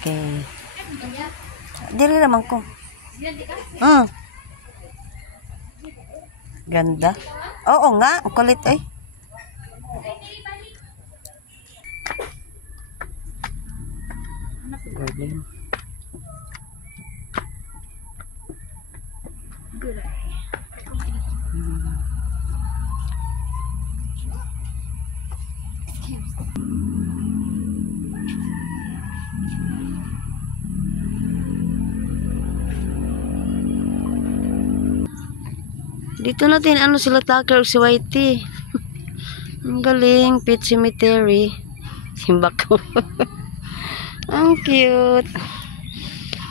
Okay. Dili naman ko. Ganda. Oo nga, kulit eh. Galing. Dito natin ano sila Tucker si Whitey. Ang galing, Pet Cemetery. Simba ko. Ang cute.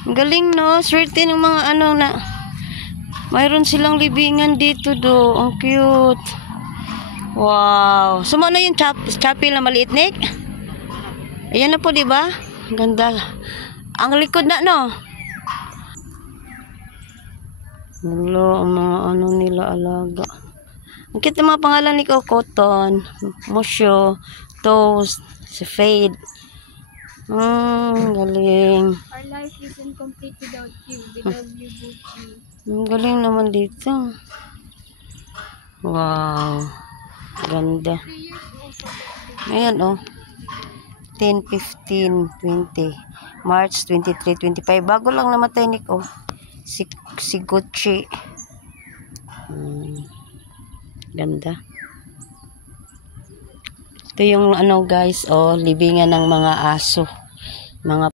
Ang galing no, swerte ng mga ano na mayroon silang libingan dito do. Ang cute. Wow. Sumano yung chapel na maliit, Nick? Ayan na po, di ba? Ganda. Ang likod na no. Wala, ang mga ano nila alaga. Ang cute ng mga pangalan ni Cotton, Musho, Toast, si Fade. Galing. Our life is incomplete without you. We love you, Gucci. Ang galing naman dito. Wow. Ganda. Ayan oh. 10, 15, 20. March 23, 25. Bago lang namatay ni ko. Si Gucci. Ganda. Ito yung ano guys, oh, libingan ng mga aso. Mga